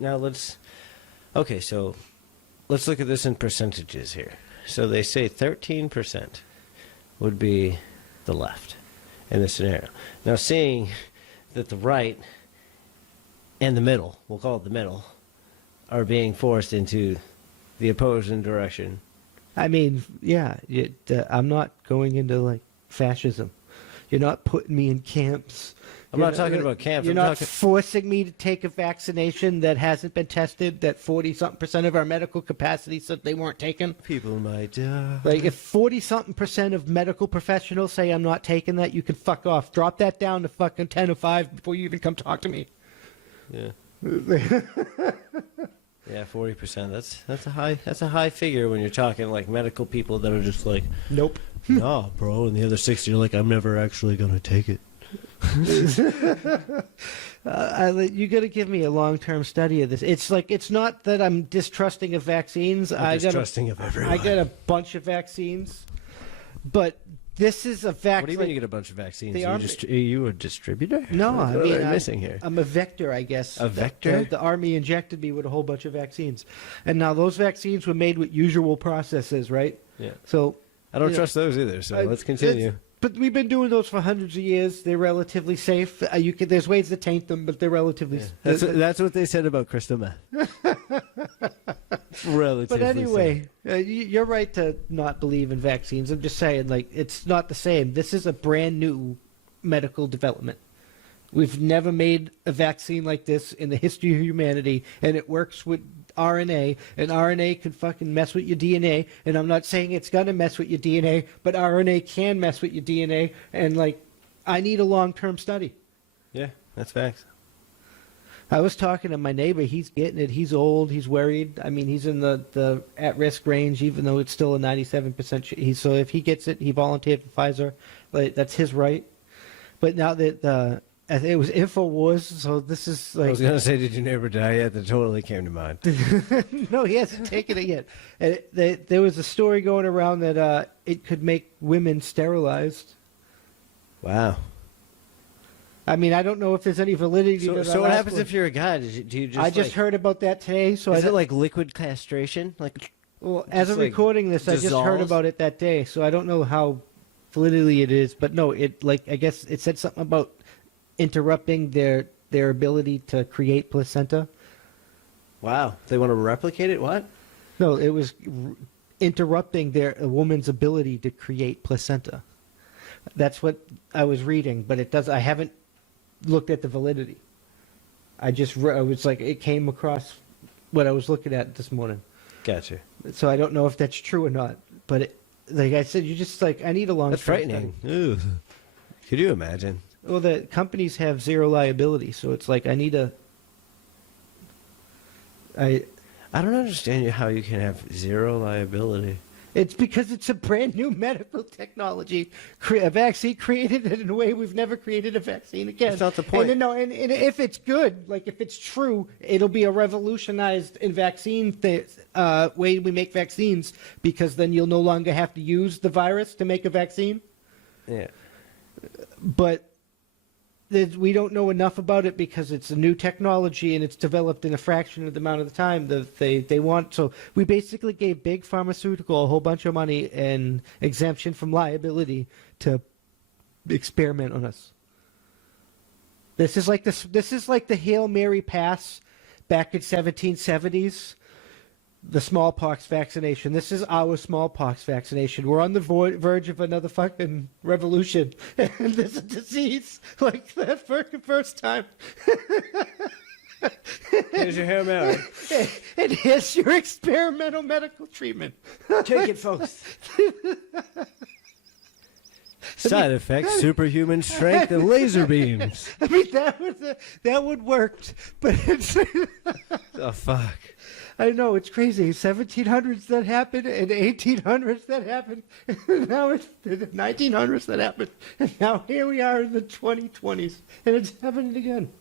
Now okay, so let's look at this in percentages here. So they say 13% would be the left in this scenario. Now, seeing that the right and the middle, we'll call it the middle, are being forced into the opposing direction. I mean, yeah, I'm not going into like fascism. You're not putting me in camps. I'm not talking about camps. You're not forcing me to take a vaccination that hasn't been tested, that 40-something% of our medical capacity said they weren't taken. People might die. Like, if 40-something% of medical professionals say I'm not taking that, you can fuck off. Drop that down to fucking 10 or 5 before you even come talk to me. Yeah. Yeah, 40%. That's a high figure when you're talking like medical people that are just like, nope. Nah, bro. And the other 60 are like, I'm never actually gonna take it. You got to give me a long-term study of this. It's like, it's not that I'm distrusting of vaccines. I'm distrusting of everyone. I got a bunch of vaccines, but this is a vaccine. What do you mean you get a bunch of vaccines? Are you a distributor? No, what am I missing here? I'm a vector, I guess. A vector? The Army injected me with a whole bunch of vaccines, and now those vaccines were made with usual processes, right? Yeah. So I don't trust those either. So let's continue. But we've been doing those for hundreds of years. They're relatively safe. There's ways to taint them, but they're relatively. Yeah. That's what they said about crystal meth. Relatively. But anyway, you're right to not believe in vaccines. I'm just saying, like, it's not the same. This is a brand new medical development. We've never made a vaccine like this in the history of humanity, and it works with RNA, and RNA can fucking mess with your DNA, and I'm not saying it's gonna mess with your DNA, but RNA can mess with your DNA, and like, I need a long-term study. Yeah, that's facts. I was talking to my neighbor. He's getting it. He's old. He's worried. I mean, he's in the at-risk range, even though it's still a 97%. So if he gets it, he volunteered for Pfizer. Like, that's his right. But now that it was InfoWars, so this is like... I was going to say, did your neighbor die yet? That totally came to mind. No, he hasn't taken it yet. And there was a story going around that it could make women sterilized. Wow. I mean, I don't know if there's any validity to that. So what happens if you're a guy? Do you just I just heard about that today. So is it like liquid castration? Like, well, as I'm like recording this, I just heard about it that day, so I don't know how validity it is. But no, I guess it said something about interrupting their ability to create placenta. Wow, they want to replicate it? What? No, it was interrupting a woman's ability to create placenta. That's what I was reading, but I haven't looked at the validity. I was like, it came across what I was looking at this morning. Gotcha. So I don't know if that's true or not, but like I said, you just like, I need a long. That's frightening. Ooh. Could you imagine? Well, the companies have zero liability, so it's like I don't understand how you can have zero liability. It's because it's a brand new medical technology. A vaccine created it in a way we've never created a vaccine again. That's not the point. And if it's good, like if it's true, it'll be a revolutionized in vaccine way we make vaccines, because then you'll no longer have to use the virus to make a vaccine. Yeah. But we don't know enough about it because it's a new technology and it's developed in a fraction of the amount of the time that they want. So we basically gave big pharmaceutical a whole bunch of money and exemption from liability to experiment on us. This is like the Hail Mary pass back in 1770s. The smallpox vaccination. This is our smallpox vaccination. We're on the verge of another fucking revolution. And there's a disease like that for the first time. Here's your Hail Mary. And here's your experimental medical treatment. Take it, folks. Side effects, superhuman strength, and laser beams. I mean, that would work. But it's... Oh, fuck. I know, it's crazy. 1700s that happened, and 1800s that happened, and now it's the 1900s that happened, and now here we are in the 2020s, and it's happening again.